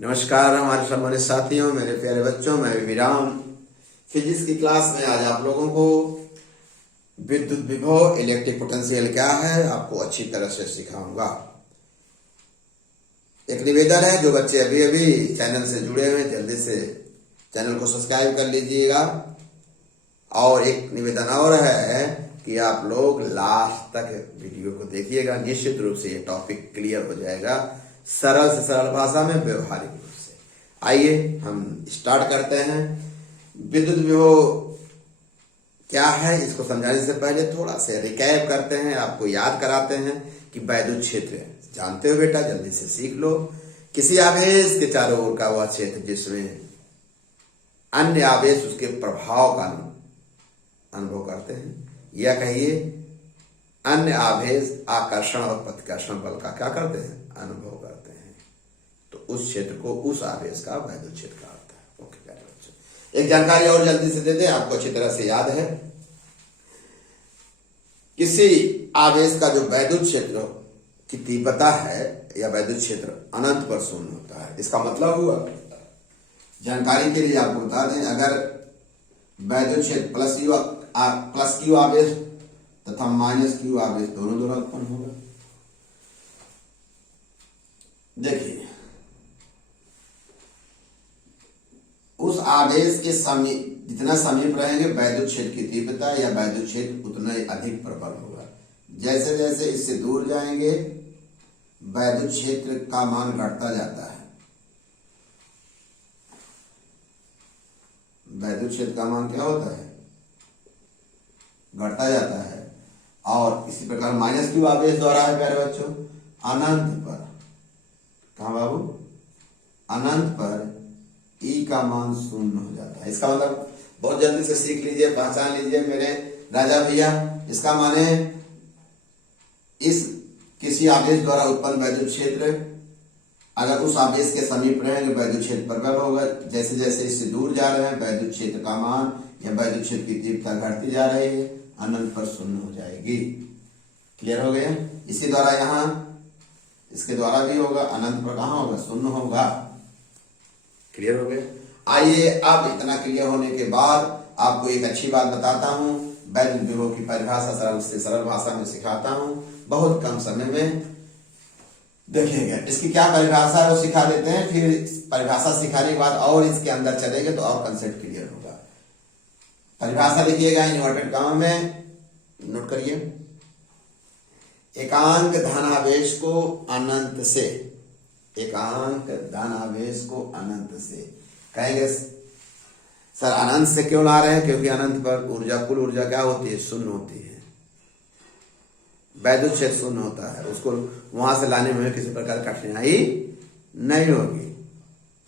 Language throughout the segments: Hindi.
नमस्कार हमारे सम्मानित साथियों, मेरे प्यारे बच्चों, मैं विराम। फिजिक्स की क्लास में आज आप लोगों को विद्युत विभव इलेक्ट्रिक पोटेंशियल क्या है आपको अच्छी तरह से सिखाऊंगा। एक निवेदन है, जो बच्चे अभी अभी चैनल से जुड़े हुए हैं जल्दी से चैनल को सब्सक्राइब कर लीजिएगा। और एक निवेदन और है कि आप लोग लास्ट तक वीडियो को देखिएगा, निश्चित रूप से ये टॉपिक क्लियर हो जाएगा सरल से सरल भाषा में, व्यवहारिक रूप से। आइए हम स्टार्ट करते हैं। विद्युत विभव क्या है इसको समझाने से पहले थोड़ा सा रिकैप करते हैं, आपको याद कराते हैं कि वैद्युत क्षेत्र जानते हो बेटा, जल्दी से सीख लो। किसी आवेश के चारों ओर का वह क्षेत्र जिसमें अन्य आवेश उसके प्रभाव का अनुभव करते हैं, या कहिए अन्य आवेश आकर्षण और प्रतिकर्षण बल का क्या करते हैं, अनुभव करते हैं। तो उस क्षेत्र को, उस आवेश का वैद्युत क्षेत्र कहा जाता है। ओके प्यारे बच्चों, एक जानकारी और जल्दी से दे दें, आपको अच्छी तरह से याद है। किसी आवेश का जो वैद्युत क्षेत्र की तीव्रता है या वैद्युत क्षेत्र अनंत पर शून्य होता है। इसका मतलब हुआ, जानकारी के लिए आपको बता दें, अगर वैद्युत क्षेत्र प्लस क्यू आवेश तथा माइनस क्यू आवेश दोनों द्वारा उत्पन्न होगा। देखिए, उस आवेश के समीप जितना समीप रहेंगे वैद्युत क्षेत्र की तीव्रता या वैद्युत क्षेत्र उतना ही अधिक प्रबल होगा। जैसे जैसे इससे दूर जाएंगे वैद्युत क्षेत्र का मान घटता जाता है। वैद्युत क्षेत्र का मान क्या होता है, घटता जाता है। और इसी प्रकार माइनस क्यू आवेश द्वारा है प्यारे बच्चों, अनंत पर, कहा बाबू, अनंत पर ई का मान शून्य हो जाता है। इसका मतलब बहुत जल्दी से सीख लीजिए, पहचान लीजिए मेरे राजा भैया। इसका माने इस किसी आवेश द्वारा उत्पन्न वैद्युत क्षेत्र अगर उस आवेश के समीप रहेंगे वैद्युत क्षेत्र प्रबल होगा। जैसे जैसे इससे दूर जा रहे हैं वैद्युत क्षेत्र का मान या वैद्युत क्षेत्र की तीव्रता घटती जा रही है, अनंत पर शून्य हो जाएगी। क्लियर हो गया। इसी द्वारा यहाँ इसके द्वारा भी होगा, अनंत पर कहाँ होगा, शून्य होगा। क्लियर हो गया। आइए अब इतना क्लियर होने के बाद आपको एक अच्छी बात बताता हूँ। वैद्युत विभव की परिभाषा सरल से सरल भाषा में सिखाता हूँ, बहुत कम समय में। देखिएगा इसकी क्या परिभाषा है वो सिखा देते हैं, फिर परिभाषा सिखाने के बाद और इसके अंदर चलेंगे तो और कंसेप्ट क्लियर होगा। परिभाषा लिखिएगा इन्वर्टेड कॉमा में, नोट करिए। एकांक धनावेश को अनंत से, एकांक धनावेश को अनंत से, कहेंगे सर अनंत से क्यों ला रहे हैं, क्योंकि अनंत पर ऊर्जा, कुल ऊर्जा क्या होती है, शून्य होती है। वैद्युत क्षेत्र शून्य होता है, उसको वहां से लाने में किसी प्रकार कठिनाई नहीं होगी।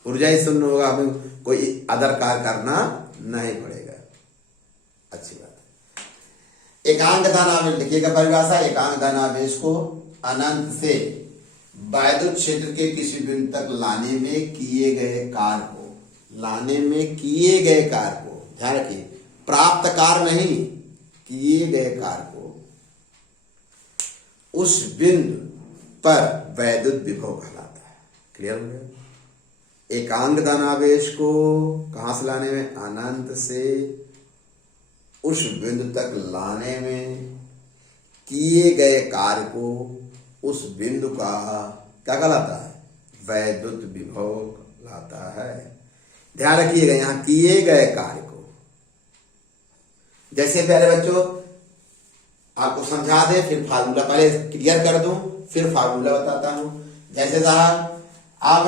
ऊर्जा ही शून्य होगा, हमें कोई अदर कार्य करना नहीं पड़ेगा। अच्छी बात है। एकांक धनावेश लिखिएगा परिभाषा, एकांक धनावेश को अनंत से वैद्युत क्षेत्र के किसी बिंदु तक लाने में किए गए कार्य को, लाने में किए गए कार्य को, ध्यान रखिए, प्राप्त कार्य नहीं, किए गए कार्य को उस बिंदु पर वैद्युत विभव कहलाता है। क्लियर हो गया। एकांक धनावेश को कहां से लाने में, अनंत से उस बिंदु तक लाने में किए गए कार्य को उस बिंदु का क्या कहलाता है, वैद्युत विभव कहलाता है। ध्यान रखिएगा यहां किए गए कार्य को। जैसे प्यारे बच्चों आपको समझा दे, फिर फार्मूला पहले क्लियर कर दूं, फिर फार्मूला बताता हूं। जैसे साहब आप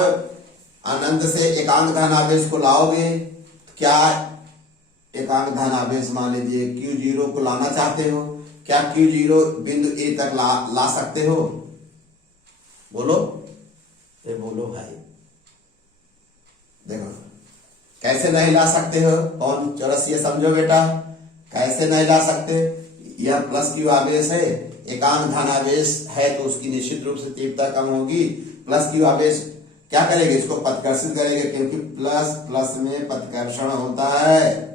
अनंत से एकांक धनावेश को लाओगे तो क्या एकांक धनावेश मान लीजिए Q0 को लाना चाहते हो, क्या Q0 बिंदु A तक ला सकते हो, बोलो, ये बोलो भाई। देखो कैसे नहीं ला सकते हो, कौन चौरस ये समझो बेटा, कैसे नहीं ला सकते। यह प्लस क्यू आवेश है, एकांक धनावेश है तो उसकी निश्चित रूप से तीव्रता कम होगी। प्लस क्यू आवेश क्या करेगा, इसको प्रतिकर्षित करेगा, क्योंकि प्लस प्लस में प्रतिकर्षण होता है।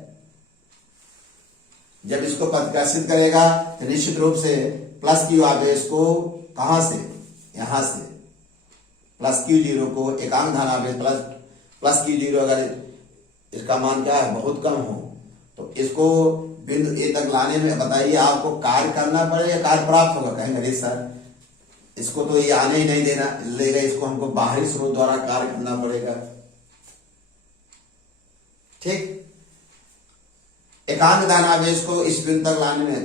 जब इसको प्रतिकर्षित करेगा तो निश्चित रूप से प्लस क्यू आवेश को कहां से, यहां से प्लस Q0 को एकांक धनावेश प्लस Q0 अगर इसका मान क्या है बहुत कम हो तो इसको बिंदु ए तक लाने में बताइए आपको कार्य करना पड़ेगा, कार्य प्राप्त होगा। कहेंगे अरे सर इसको तो ये आने ही नहीं देना लेगा, इसको हमको बाहरी स्रोत द्वारा कार्य करना पड़ेगा। ठीक, एकांक धनावेश को इस बिंदु तक लाने में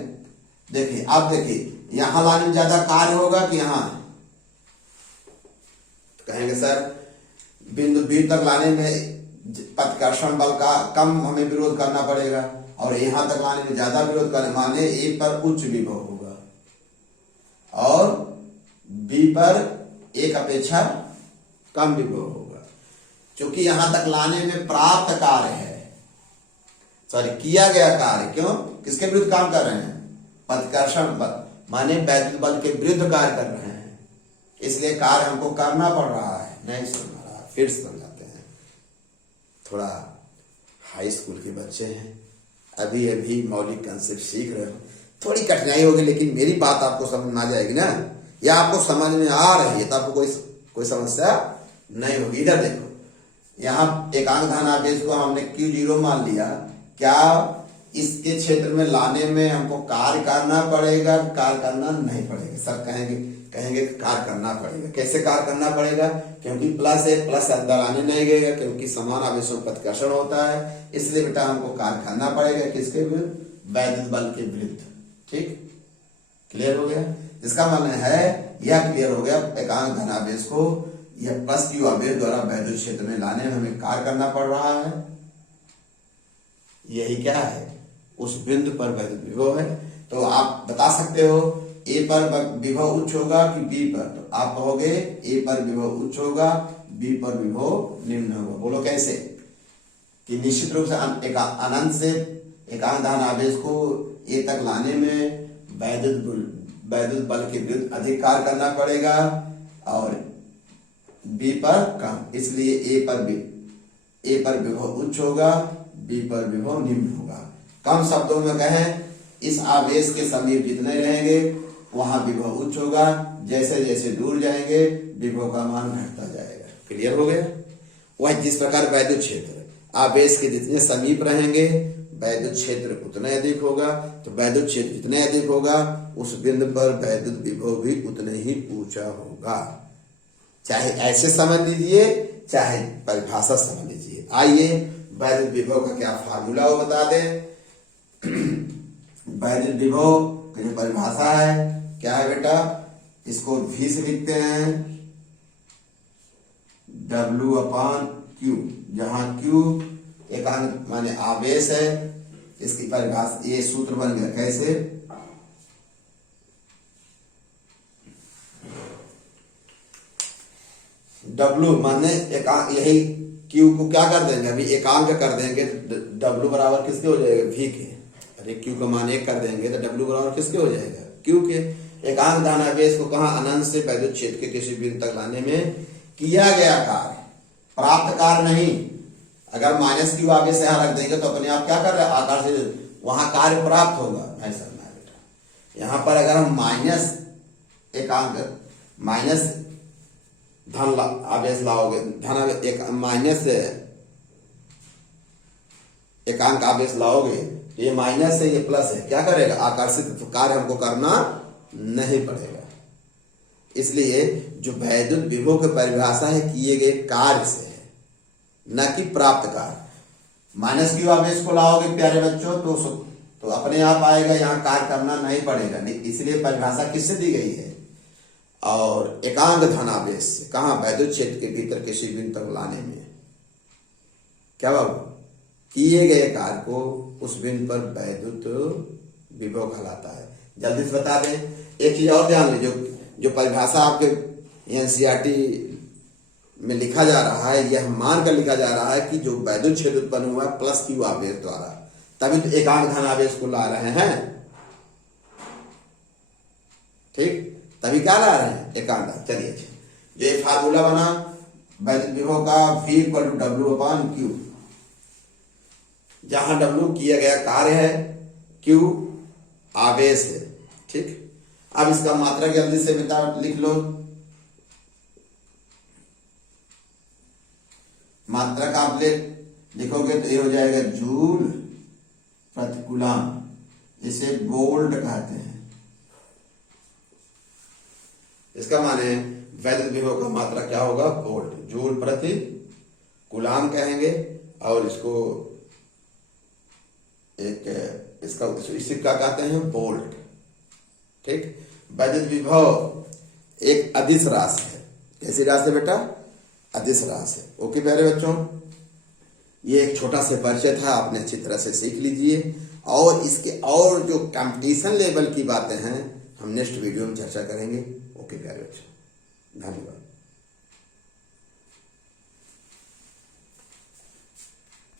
देखिए, अब देखिए यहां लाने में ज्यादा कार्य होगा कि यहां, तो कहेंगे सर बिंदु बी तक लाने में प्रतिकर्षण बल का कम हमें विरोध करना पड़ेगा और यहां तक लाने में ज्यादा विरोध करने, माने ए पर उच्च विभव होगा और बी पर एक अपेक्षा कम विभव होगा। क्योंकि यहां तक लाने में प्राप्त कार्य है, सॉरी किया गया कार्य, क्यों किसके विरुद्ध काम कर रहे हैं, प्रतिकर्षण बल माने वैद्युत बल के विरुद्ध कार्य कर रहे हैं, इसलिए कार्य हमको करना पड़ रहा है। नहीं समझ रहा, फिर समझाते हैं। थोड़ा हाई स्कूल के बच्चे हैं, अभी अभी मौलिक कंसेप्ट सीख रहे हो, थोड़ी कठिनाई होगी, लेकिन मेरी बात आपको समझ में आ जाएगी ना, या आपको समझ में आ रही है तो आपको कोई समस्या नहीं होगी। इधर देखो, यहाँ एकांक धनावेश को हमने Q0 मान लिया, क्या इसके क्षेत्र में लाने में हमको कार्य करना पड़ेगा, कार्य करना नहीं पड़ेगा? सर कहेंगे कार्य करना पड़ेगा। कैसे कार्य करना पड़ेगा? क्योंकि प्लस है, प्लस अंदर आने नहीं गएगा, क्योंकि समान आवेशों में प्रतिकर्षण होता है, इसलिए बेटा हमको कार्य करना पड़ेगा किसके विरुद्ध, वैद्युत बल के विरुद्ध। ठीक, क्लियर हो गया? इसका मतलब है यह क्लियर हो गया, एकांक धनावेश को यह प्लस Q आवेश द्वारा वैद्युत क्षेत्र में लाने में हमें कार्य करना पड़ रहा है। यही क्या है, उस बिंदु पर वैद्युत विभव है। तो आप बता सकते हो ए पर विभव उच्च होगा कि बी पर, तो आप कहोगे ए पर विभव उच्च होगा, बी पर विभव निम्न होगा। बोलो कैसे? कि निश्चित रूप से अनंत से एकांक धनावेश को ए तक लाने में वैद्युत बल के विरुद्ध अधिक कार्य करना पड़ेगा और बी पर कम, इसलिए ए पर विभव उच्च होगा, बी पर विभव निम्न होगा। कम शब्दों में कहें, इस आवेश के समीप जितने रहेंगे वहां विभव उच्च होगा, जैसे जैसे दूर जाएंगे विभव का मान घटता जाएगा। क्लियर हो गया? वह जिस प्रकार वैद्युत क्षेत्र आवेश के जितने समीप रहेंगे वैद्युत क्षेत्र उतने अधिक होगा, तो वैद्युत क्षेत्र जितने अधिक होगा उस बिंदु पर वैद्युत विभव भी उतने ही ऊंचा होगा। चाहे ऐसे समझ लीजिए चाहे परिभाषा समझ लीजिए। आइए वैद्युत विभव का क्या फार्मूला वो बता दें। वैद्युत विभव की जो परिभाषा है क्या है बेटा, इसको V से लिखते हैं W/Q, जहां Q एकांक माने आवेश है। इसकी परिभाषा ये सूत्र बन गया, कैसे? W माने एकांक, यही Q को क्या कर देंगे, अभी एकांक कर देंगे तो W बराबर किसके हो जाएगा, V के। अरे Q का मान 1 कर देंगे तो W बराबर किसके हो जाएगा, Q के। एकांक धनावेश को कहा अनंत से वैद्युत क्षेत्र के किसी बिंदु तक लाने में किया गया कार्य, प्राप्त कार्य नहीं। अगर -Q आवेश यहां रख देंगे तो अपने आप क्या कर रहे हैं, आकार से वहां कार्य प्राप्त होगा, नहीं समझना है बेटा। यहां पर अगर हम एकांक माइनस धन आवेश लाओगे, धन एक माइनस एकांक आवेश लाओगे, ये माइनस है ये प्लस है, क्या करेगा, आकर्षित, तो कार्य हमको करना नहीं पड़ेगा। इसलिए जो वैद्युत विभव की परिभाषा है किए गए कार्य से है, न कि प्राप्त कार्य। -Q आवेश को लाओगे प्यारे बच्चों तो अपने आप आएगा, यहाँ कार्य करना नहीं पड़ेगा। इसलिए परिभाषा किससे दी गई है, और एकांक धनावेश से कहाँ, वैद्युत क्षेत्र के भीतर किसी बिंदु तक लाने में क्या बाबू, किए गए कार्य को उस बिंदु पर वैद्युत विभव कहलाता है। जल्दी से बता दें। एक चीज और ध्यान लीजिए, जो परिभाषा आपके NCERT में लिखा जा रहा है, यह मान कर लिखा जा रहा है कि जो वैद्युत क्षेत्र उत्पन्न हुआ है प्लस Q आवेश द्वारा, तभी तो एकांक धनावेश को ला रहे हैं। ठीक, तभी क्या ला रहे हैं, एकांक। चलिए जो ये फार्मूला बना वैद्युत विभव का, V = W/Q, जहां W किया गया कार्य है, Q आवेश है। ठीक, अब इसका मात्रक जल्दी से बेटा लिख लो। मात्रक आप लिखोगे तो ये हो जाएगा जूल प्रति कूलाम, इसे वोल्ट कहते हैं। इसका माने वैद्युत विभव का मात्रा क्या होगा, वोल्ट, जूल प्रति कूलाम कहेंगे, और इसको इसे क्या कहते हैं, वोल्ट। ठीक, वैद्युत विभव एक अदिश राशि है। कैसी राशि है बेटा, अदिश राशि है। ओके प्यारे बच्चों, ये एक छोटा सा परिचय था, आपने अच्छी तरह से सीख लीजिए, और इसके और जो कंपटीशन लेवल की बातें हैं हम नेक्स्ट वीडियो में चर्चा करेंगे। ओके प्यारे बच्चों, धन्यवाद।